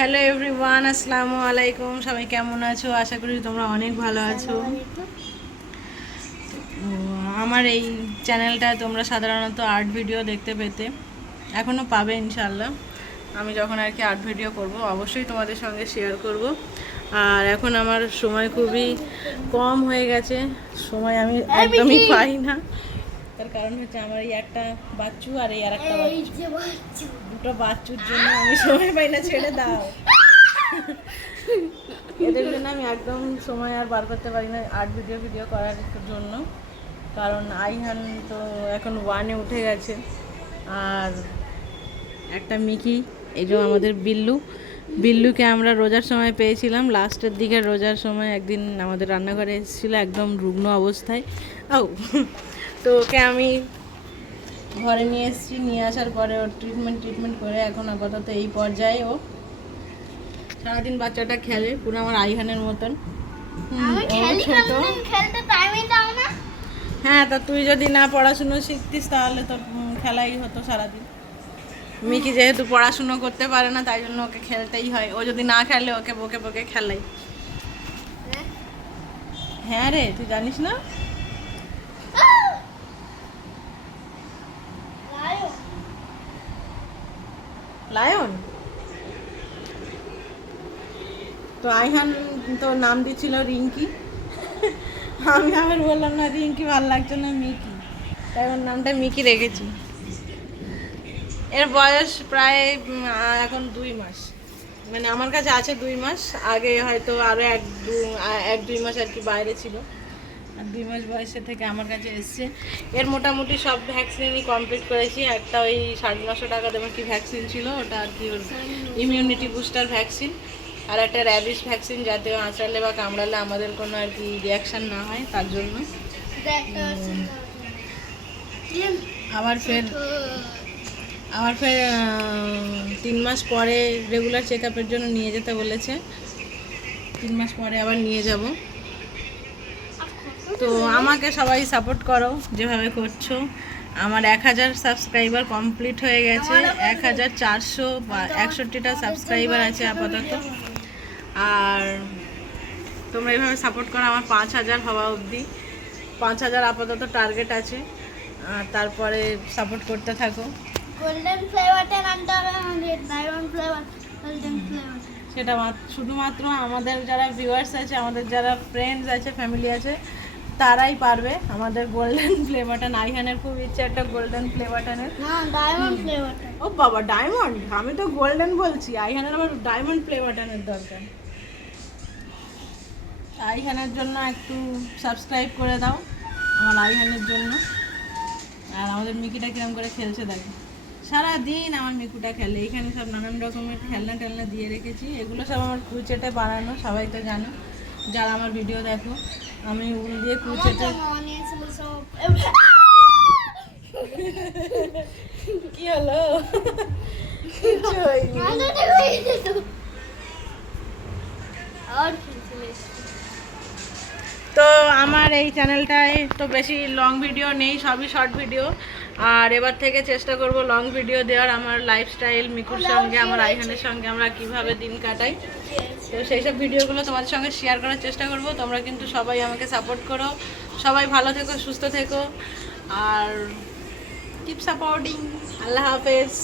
Hello everyone, আসসালামু আলাইকুম। সবাই কেমন আছো? আশা করি তোমরা অনেক ভালো আছো। আমার এই চ্যানেলটা তোমরা সাধারণত আর্ট ভিডিও দেখতে পেতে, এখনও পাবে ইনশাল্লাহ। আমি যখন আর কি আর্ট ভিডিও করব অবশ্যই তোমাদের সঙ্গে শেয়ার করব। আর এখন আমার সময় খুবই কম হয়ে গেছে, সময় আমি একদমই পাই না। তার কারণ হচ্ছে আমার এই একটা বাচ্চু আর এই আর একটা বাচ্চু, দুটো বাচ্চুর জন্য আমি সময় পাই না। ছেড়ে দাও, এদের জন্য আমি একদম সময় আর বার করতে পারি না আর্ট ভিডিও করার জন্য। কারণ আইহান তো এখন 1-এ উঠে গেছে, আর একটা মিকি, এই যে আমাদের বিল্লুকে আমরা রোজার সময় পেয়েছিলাম, লাস্টের দিকে রোজার সময় একদিন আমাদের রান্নাঘরে এসেছিলো একদম রুগ্ন অবস্থায়। তো ওকে আমি ঘরে নিয়ে এসেছি, নিয়ে আসার পরে ওর ট্রিটমেন্ট করে এখন আপাতত এই পর্যায়ে ও সারাদিন বাচ্চাটা খেলে পুরো আমার আইহানের মতন। হ্যাঁ, তা তুই যদি না পড়াশুনো শিখতিস তাহলে তোর খেলাই হতো সারাদিন। মিকি যেহেতু পড়াশুনো করতে পারে না তাই জন্য ওকে খেলতেই হয়। ও যদি না খেলে ওকে বকে খেলাই। হ্যাঁ রে, তুই জানিস না? লায়ন তো আইহান তো নাম দিচ্ছিল রিঙ্কি। আমি আবার বললাম না রিঙ্কি ভালো লাগছে না, মিকি, তাই ওর নামটা মিকি রেখেছি। এর বয়স প্রায় এখন 2 মাস, মানে আমার কাছে আছে 2 মাস। আগে হয়তো আরও 1-2 মাস আর কি বাইরে ছিল, আর 2 মাস বয়সে থেকে আমার কাছে এসছে। এর মোটামুটি সব ভ্যাকসিনই কমপ্লিট করেছি। একটা ওই 950 টাকা দেবেন কি ভ্যাকসিন ছিল, ওটা আর কি ওর ইমিউনিটি বুস্টার ভ্যাকসিন। আর একটা র্যাবিস ভ্যাকসিন, যাতে আঁচড়ালে বা কামড়ালে আমাদের কোনো আর কি রিয়াকশান না হয় তার জন্য। আবার ফের 3 মাস পরে রেগুলার চেক আপের জন্য নিয়ে যেতে বলেছে। 3 মাস পরে আবার নিয়ে যাব। তো আমাকে সবাই সাপোর্ট করো যেভাবে করছো। আমার 1000 সাবস্ক্রাইবার কমপ্লিট হয়ে গেছে, 1461টা সাবস্ক্রাইবার আছে আপাতত। আর তোমরা এইভাবে সাপোর্ট করো আমার 5000 হওয়া অবধি। 5000 আপাতত টার্গেট আছে, আর তারপরে সাপোর্ট করতে থাকো। গোল্ডেন ফ্লেভারটা নামটা হবে আমাদের ডায়মন্ড ফ্লেভার, গোল্ডেন ফ্লেভার। সেটা শুধুমাত্র আমাদের যারা ভিউয়ার্স আছে, আমাদের যারা ফ্রেন্ডস আছে, ফ্যামিলি আছে, তারাই পারবে আমাদের গোল্ডেন প্লে বাটন। আইহানের খুব ইচ্ছে একটা গোল্ডেন প্লে বাটনের। না, ডায়মন্ড ফ্লেভারটা। ও বাবা, ডায়মন্ড! আমি তো গোল্ডেন বলছি। আইহানের আবার ডায়মন্ড প্লে বাটনের দরকার। আইহানের জন্য একটু সাবস্ক্রাইব করে দাও আমার আইহানের জন্য। আর আমাদের মিকিটা কিরম করে খেলছে দেখো, সারাদিন আমার মিকুটা খেলে। এখানে সব নানান রকমের খেলনা টেলনা দিয়ে রেখেছি, এগুলো সব আমার ক্রুচেটে বানানো, সবাই তো জানো যারা আমার ভিডিও দেখো। আমি উল দিয়ে ক্রুচেটে কি হলো? তো আমার এই চ্যানেলটায় তো বেশি লং ভিডিও নেই, সবই শর্ট ভিডিও। আর এবার থেকে চেষ্টা করব লং ভিডিও দেওয়ার। আমার লাইফস্টাইল, মিকুর সঙ্গে, আমার আইহানের সঙ্গে আমরা কিভাবে দিন কাটাই, তো সেই সব ভিডিওগুলো তোমাদের সঙ্গে শেয়ার করার চেষ্টা করব। তোমরা কিন্তু সবাই আমাকে সাপোর্ট করো। সবাই ভালো থেকো, সুস্থ থেকো, আর কিপ সাপোর্টিং। আল্লাহ হাফেজ।